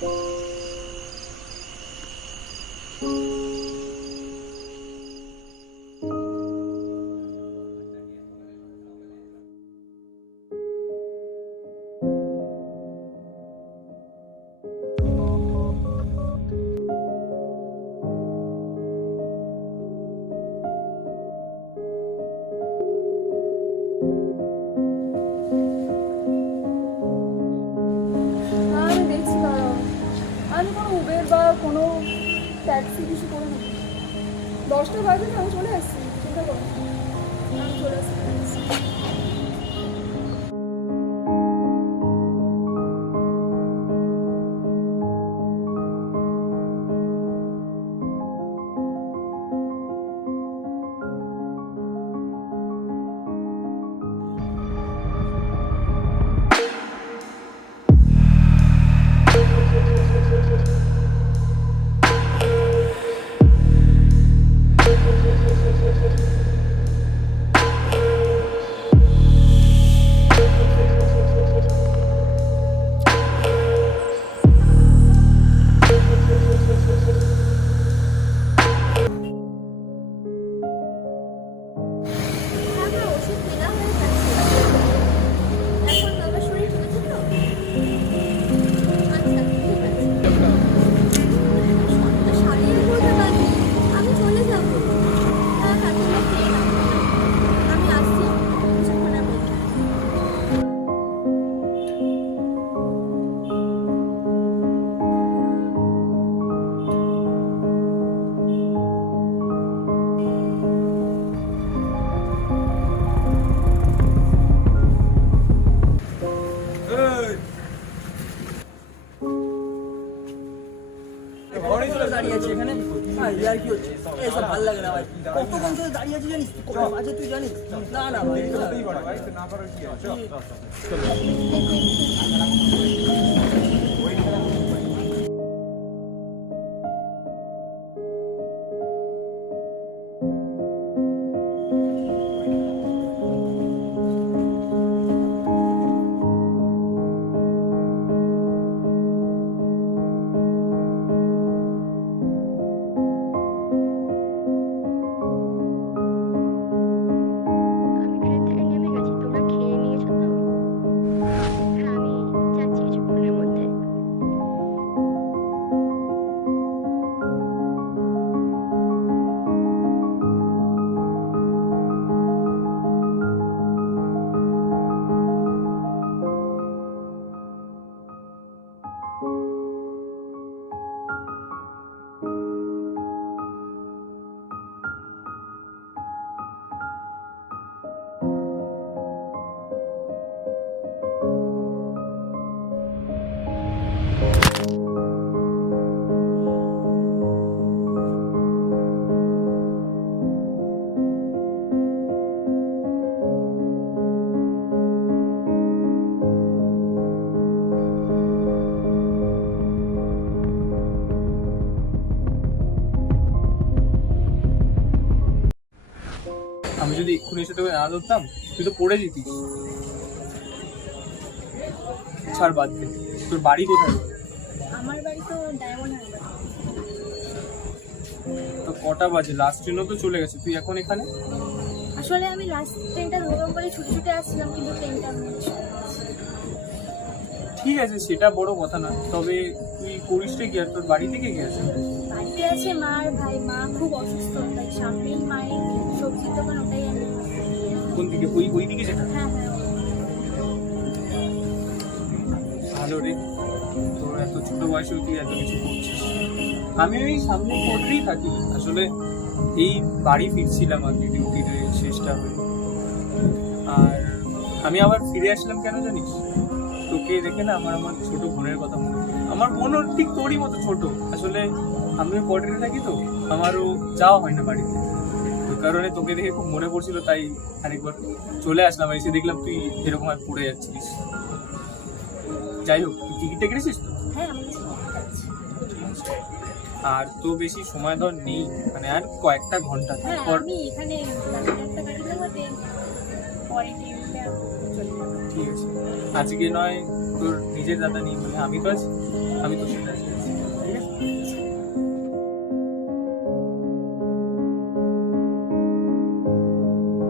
আমি কোনো উবের বা কোনো ট্যাক্সি কিছু করে নেব। 10টা বাজে না, আমি চলে আসছি, চিন্তা করো আমি চলে আসছি। দাঁড়িয়ে আছি এখানে ইয়ার কি হচ্ছে এসব ভালো লাগে না ভাই। কতক্ষণ ধরে দাঁড়িয়ে আছি জানিস কত বাজে তুই জানিস? না না ভাই না পারার কি আছে। আমি যদি এক্ষুনি এসে তোকে না ধরতাম তুই তো পড়ে যেতিস। ছাড় বাদ দে, তোর বাড়ি কোথায়? আমার বাড়ি তো ডায়মন্ড হারবার। তো কটা বাজে? লাস্ট ট্রেনও তো চলে গেছে, তুই এখন এখানে? আসলে আমি লাস্ট ট্রেনটা ধরবো বলে ছুটে ছুটে আসছিলাম, কিন্তু ট্রেনটা ঠিক আছে, সেটা বড় কথা না, তবে তুই করিসটা কি? আর তোর বাড়ি থেকে কে আছে? বাড়িতে আছে মা আর ভাই। মা খুব অসুস্থ, তাই সামনেই মায়ের সবজির দোকান, ওটাই আমি। কোন দিকে? ওই দিকে যেটা? হ্যাঁ হ্যাঁ। ভালো রে, তোর এত ছোট বয়সে তুই এত কিছু করছিস। আমি ওই সামনে কোর্টেই থাকি, আসলে এই বাড়ি ফিরছিলাম আর কি, ডিউটিতে শেষটা হয়ে। আর আমি আবার ফিরে আসলাম কেন জানিস? তোকে দেখে না আমার ছোট বোনের কথা মনে হয়। আমার বোনও ঠিক তোরই মতো ছোট। আসলে আমিও কোয়ার্টারে থাকি, তো আমারও যাওয়া হয় না বাড়িতে। ওই কারণে তোকে দেখে খুব মনে পড়ছিল, তাই আরেকবার চলে আসলাম। এসে দেখলাম তুই এরকম আর পড়ে যাচ্ছিস। যাই হোক, তুই টিকিটটা কেটেছিস তো? হ্যাঁ আমি যাচ্ছি। আর তো বেশি সময় ধর নেই, মানে আর কয়েকটা ঘন্টা হ্যাঁ পর। আমি এখানে একটা গাড়ি দেবো, পরে ট্রেনটা ঠিক আছে, আজকে নয় তোর নিজের দাদা নেই বলে আমি তো আছি, আমি তোর সাথে আছি, ঠিক আছে?